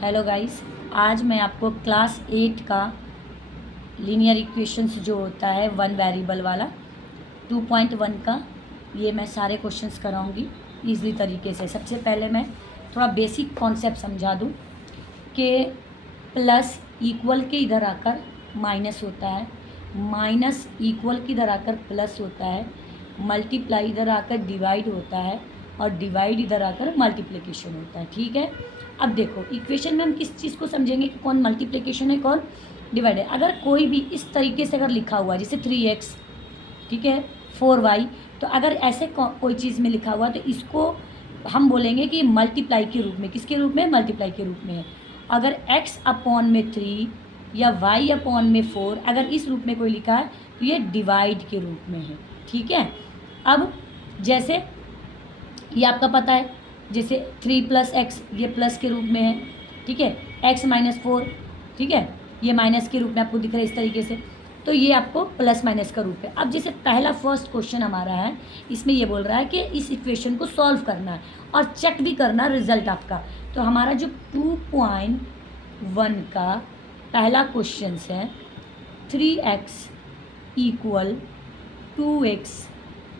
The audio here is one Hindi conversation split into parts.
हेलो गाइस, आज मैं आपको क्लास 8 का लीनियर इक्वेशंस जो होता है वन वेरिएबल वाला 2.1 का ये मैं सारे क्वेश्चंस कराऊंगी ईज़िली तरीके से। सबसे पहले मैं थोड़ा बेसिक कॉन्सेप्ट समझा दूं कि प्लस इक्वल के इधर आकर माइनस होता है, माइनस इक्वल के इधर आकर प्लस होता है, मल्टीप्लाई इधर आकर डिवाइड होता है और डिवाइड इधर आकर मल्टीप्लिकेशन होता है। ठीक है, अब देखो इक्वेशन में हम किस चीज़ को समझेंगे कि कौन मल्टीप्लिकेशन है कौन डिवाइड है। अगर कोई भी इस तरीके से अगर लिखा हुआ है जैसे 3x, ठीक है, 4y, तो अगर ऐसे कोई चीज़ में लिखा हुआ तो इसको हम बोलेंगे कि मल्टीप्लाई के रूप में, किसके रूप में, मल्टीप्लाई के रूप में है। अगर x अपॉन में 3 या y अपॉन में 4 अगर इस रूप में कोई लिखा है तो ये डिवाइड के रूप में है। ठीक है, अब जैसे ये आपका पता है जैसे 3 + x ये प्लस के रूप में है, ठीक है, x - 4, ठीक है, ये माइनस के रूप में आपको दिख रहा है इस तरीके से, तो ये आपको प्लस माइनस का रूप है। अब जैसे पहला फर्स्ट क्वेश्चन हमारा है, इसमें ये बोल रहा है कि इस इक्वेशन को सॉल्व करना है और चेक भी करना रिजल्ट आपका। तो हमारा जो 2.1 का पहला क्वेश्चन है 3x = 2x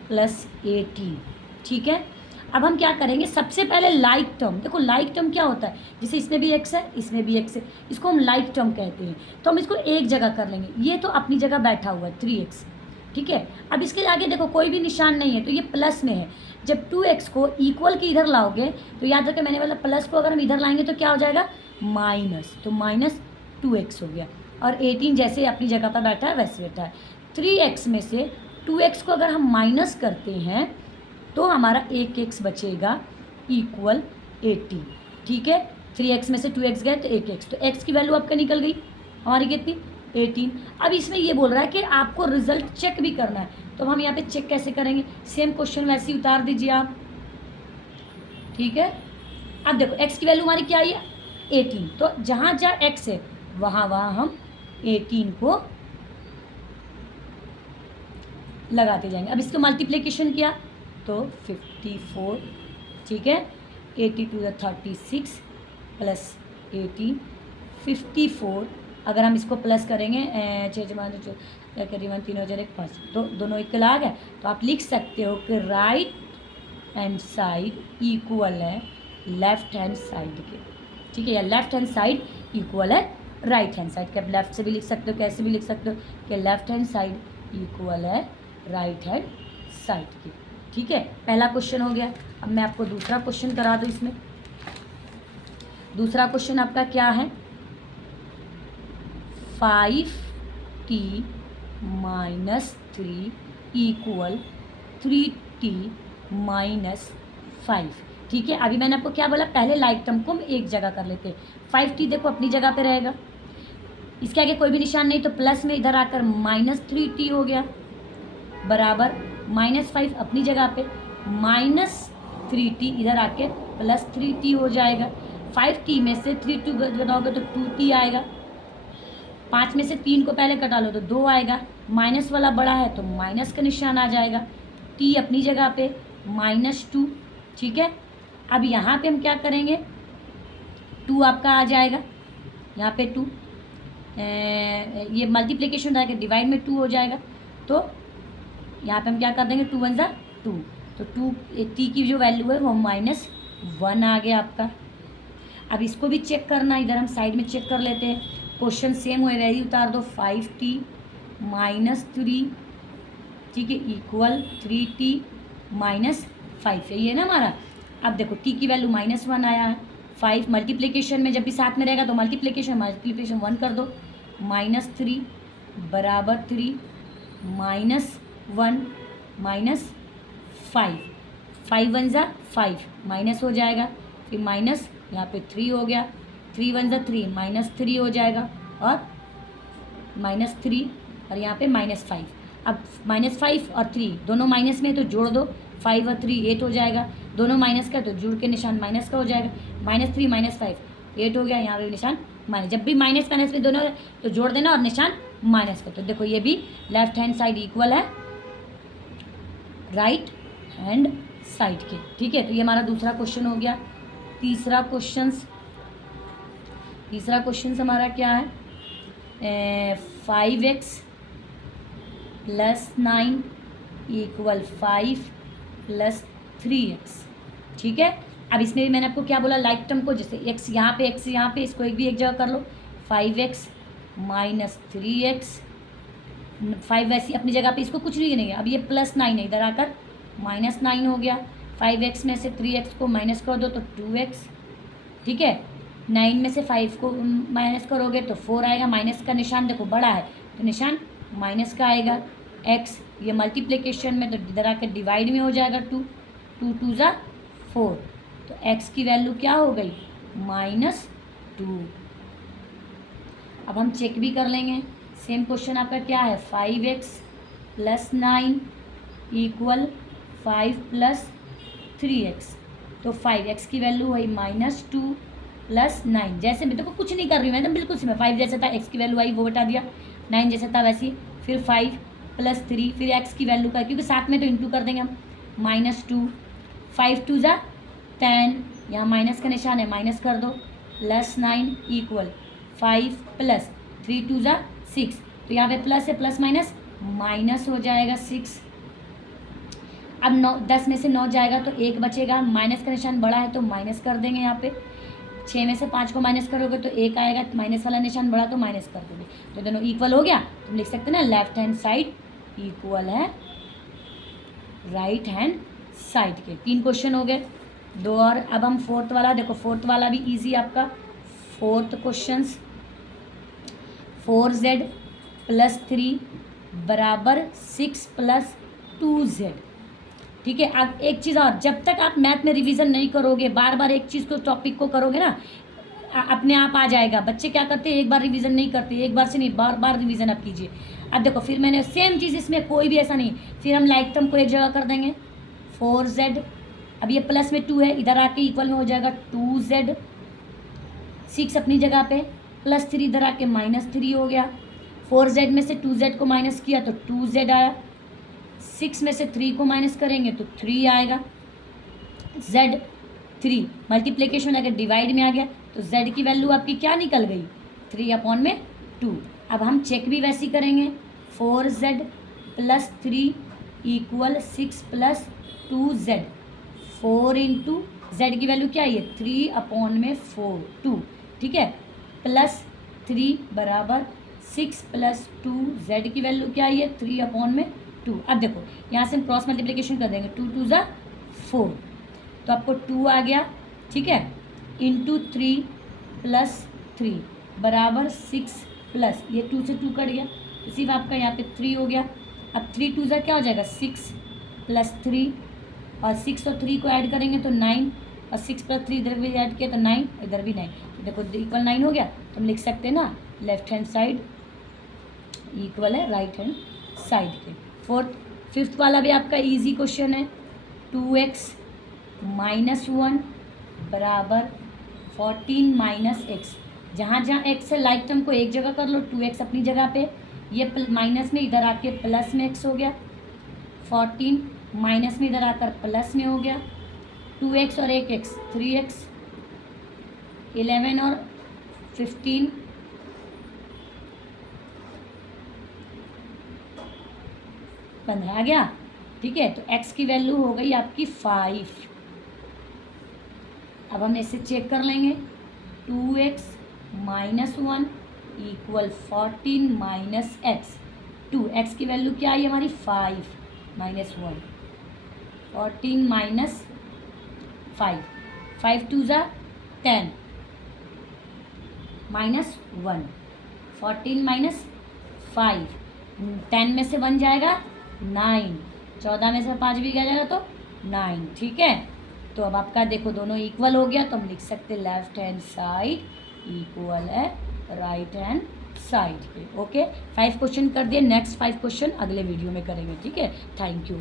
+ 18, ठीक है। अब हम क्या करेंगे, सबसे पहले लाइक टर्म, देखो लाइक टर्म क्या होता है, जैसे इसमें भी x है इसमें भी x है, इसको हम लाइक टर्म कहते हैं। तो हम इसको एक जगह कर लेंगे, ये तो अपनी जगह बैठा हुआ है 3x, ठीक है। अब इसके आगे देखो कोई भी निशान नहीं है तो ये प्लस में है। जब 2x को इक्वल के इधर लाओगे तो याद रखें मैंने बोला प्लस को अगर हम इधर लाएंगे तो क्या हो जाएगा, माइनस, तो -2x हो गया। और 18 जैसे अपनी जगह पर बैठा है वैसे बैठा है। 3x में से 2x को अगर हम माइनस करते हैं तो हमारा 1x बचेगा = 18, ठीक है। 3x में से 2x गए तो 1x, तो x की वैल्यू आपका निकल गई हमारी कितनी, 18। अब इसमें ये बोल रहा है कि आपको रिजल्ट चेक भी करना है, तो हम यहाँ पे चेक कैसे करेंगे, सेम क्वेश्चन वैसे ही उतार दीजिए आप, ठीक है। अब देखो x की वैल्यू हमारी क्या आई है, 18, तो जहाँ जहाँ x है वहाँ वहाँ हम 18 को लगाते जाएंगे। अब इसको मल्टीप्लिकेशन किया तो 54, ठीक है, 80 × 36 + 18 54। अगर हम इसको प्लस करेंगे 6 करीबन 3 हो जाए 5, तो दोनों इक्वल आ गए। तो आप लिख सकते हो कि राइट हैंड साइड इक्वल है लेफ्ट हैंड साइड के, ठीक है, या लेफ्ट हैंड साइड इक्वल है राइट हैंड साइड के। आप लेफ्ट से भी लिख सकते हो, कैसे भी लिख सकते हो कि लेफ्ट हैंड साइड इक्वल है राइट हैंड साइड की, ठीक है। पहला क्वेश्चन हो गया। अब मैं आपको दूसरा क्वेश्चन करा दूँ। इसमें दूसरा क्वेश्चन आपका क्या है, 5t - 3 = 3t - 5, ठीक है। अभी मैंने आपको क्या बोला, पहले लाइक टर्म को हम एक जगह कर लेते हैं। 5t देखो अपनी जगह पे रहेगा, इसके आगे कोई भी निशान नहीं तो प्लस में इधर आकर -3t हो गया बराबर -5 अपनी जगह पे -3t इधर आके +3t हो जाएगा। 5t में से 3 2 घटाओगे तो 2t आएगा। 5 में से 3 को पहले कटा लो तो 2 आएगा। माइनस वाला बड़ा है तो माइनस का निशान आ जाएगा। t अपनी जगह पे -2, ठीक है। अब यहाँ पे हम क्या करेंगे, 2 आपका आ जाएगा, यहाँ पे 2 ये मल्टीप्लिकेशन रहेगा, डिवाइड में 2 हो जाएगा। तो यहाँ पे हम क्या कर देंगे, 2 × 1 = 2, तो 2 t की जो वैल्यू है वो -1 आ गया आपका। अब इसको भी चेक करना, इधर हम साइड में चेक कर लेते हैं। क्वेश्चन सेम हुए वैल्यू उतार दो, 5t - 3, ठीक है, इक्वल 3t - 5 है, ये ना हमारा। अब देखो t की वैल्यू -1 आया है, 5 मल्टीप्लिकेशन में जब भी साथ में रहेगा तो मल्टीप्लिकेशन 1 कर दो, -3 बराबर 3 -1 -5, 5 × 1 = 5 माइनस हो जाएगा, फिर माइनस यहाँ पे 3 हो गया, 3 × 1 = 3 -3 हो जाएगा और -3 और यहाँ पे -5। अब -5 और 3 दोनों माइनस में तो जोड़ दो, 5 और 3 8 हो जाएगा। दोनों माइनस का तो जुड़ के निशान माइनस का हो जाएगा, -3 -5 8 हो गया, यहाँ पे निशान माइनस। जब भी माइनस माइनस में दोनों तो जोड़ देना और निशान माइनस का। तो देखो ये भी लेफ्ट हैंड साइड इक्वल है राइट हैंड साइड के, ठीक है। तो ये हमारा दूसरा क्वेश्चन हो गया। तीसरा क्वेश्चन तीसरा क्वेश्चन हमारा क्या है, 5x + 9 = 5 + 3x। ठीक है, अब इसमें भी मैंने आपको क्या बोला, लाइक टर्म को, जैसे x यहाँ पे इसको एक जगह कर लो, 5x - 3x, 5 वैसी अपनी जगह पे, इसको कुछ नहीं करेंगे। अब ये +9 है, इधर आकर -9 हो गया। 5x में से 3x को माइनस कर दो तो 2x। ठीक है, 9 में से 5 को माइनस करोगे तो 4 आएगा। माइनस का निशान देखो बड़ा है तो निशान माइनस का आएगा। x ये मल्टीप्लिकेशन में, तो इधर आकर डिवाइड में हो जाएगा 2, 2 2 ज़ा 4, तो x की वैल्यू क्या हो गई, -2। अब हम चेक भी कर लेंगे। सेम क्वेश्चन आपका क्या है, 5x + 9 = 5 + 3x। तो 5x की वैल्यू हुई -2 + 9। जैसे मैं देखो कुछ नहीं कर रही हूँ, मैं तो बिल्कुल सिंपल, 5 जैसे था x की वैल्यू आई वो बता दिया, 9 जैसे था वैसी, फिर 5 + 3, फिर x की वैल्यू का, क्योंकि साथ में तो इंटू कर देंगे हम, -2, 5 2 ज़ा 10, यहाँ माइनस का निशान है, माइनस कर दो, +9 = 5 + 3 2 ज़ा 6, तो यहाँ पे प्लस है, प्लस माइनस हो जाएगा 6। अब 9, 10 में से 9 जाएगा तो 1 बचेगा, माइनस का निशान बड़ा है तो माइनस कर देंगे यहाँ पे। 6 में से 5 को माइनस करोगे तो 1 आएगा, माइनस वाला निशान बड़ा तो माइनस कर दोगे, तो दोनों इक्वल हो गया। तुम लिख सकते ना, लेफ्ट हैंड साइड इक्वल है राइट हैंड साइड के। 3 क्वेश्चन हो गए, 2 और। अब हम फोर्थ वाला देखो, फोर्थ वाला भी ईजी आपका। Fourth question, 4z + 3 = 6 + 2z। ठीक है, अब एक चीज़ और, जब तक आप मैथ में रिवीजन नहीं करोगे, बार बार एक चीज़ को, टॉपिक को करोगे ना, अपने आप आ जाएगा। बच्चे क्या करते हैं, एक बार रिवीजन नहीं करते, एक बार से नहीं, बार बार रिवीजन आप कीजिए। अब देखो, फिर मैंने सेम चीज़, इसमें कोई भी ऐसा नहीं, फिर हम लाइक टर्म को एक जगह कर देंगे, 4z, अब ये प्लस में 2 है, इधर आके इक्वल में हो जाएगा 2z, 6 अपनी जगह पे, +3 इधर आके -3 हो गया। 4z में से 2z को माइनस किया तो 2z आया, 6 में से 3 को माइनस करेंगे तो 3 आएगा। z 3 मल्टीप्लिकेशन अगर डिवाइड में आ गया तो z की वैल्यू आपकी क्या निकल गई, 3/2। अब हम चेक भी वैसे ही करेंगे, 4z + 3 = 6 + 2z, 4 × z की वैल्यू क्या है, 3/4 2। ठीक है, +3 = 6 + 2z की वैल्यू क्या है, 3/2। अब देखो यहाँ से हम क्रॉस मल्टीप्लिकेशन कर देंगे, 2 2 ज़ा 4, तो आपको 2 आ गया। ठीक है, × 3 + 3 = 6 प्लस, ये 2 से 2 कट गया तो सिर्फ आपका यहाँ पे 3 हो गया। अब 3 2 ज़ा क्या हो जाएगा, 6 + 3, और 6 और 3 को ऐड करेंगे तो 9, और 6 + 3 इधर भी ऐड किया तो 9, इधर भी 9, तो देखो इक्वल 9 हो गया। तो हम लिख सकते हैं ना, लेफ्ट हैंड साइड इक्वल है राइट हैंड साइड के। फिफ्थ वाला भी आपका इजी क्वेश्चन है, 2x - 1 = 14 - x। जहाँ जहाँ x है, लाइक टर्म को एक जगह कर लो, 2x अपनी जगह पे, ये माइनस में इधर आके प्लस में x हो गया, 14 माइनस में इधर आकर प्लस में हो गया, 2x और 1x 3x, 11 और 15 15 आ गया। ठीक है, तो x की वैल्यू हो गई आपकी 5। अब हम इसे चेक कर लेंगे, 2x - 1 = 14 - x। 2x की वैल्यू क्या आई हमारी, 5 - 1, 14 - 5, 5 2 ज़ा 10 -1, 14 - 5, 10 में से 1 जाएगा 9, 14 में से 5 भी गया जाएगा तो 9। ठीक है, तो अब आपका देखो दोनों इक्वल हो गया, तो हम लिख सकते हैं लेफ्ट हैंड साइड इक्वल है राइट हैंड साइड के। ओके, 5 क्वेश्चन कर दिए, नेक्स्ट 5 क्वेश्चन अगले वीडियो में करेंगे। ठीक है, थैंक यू।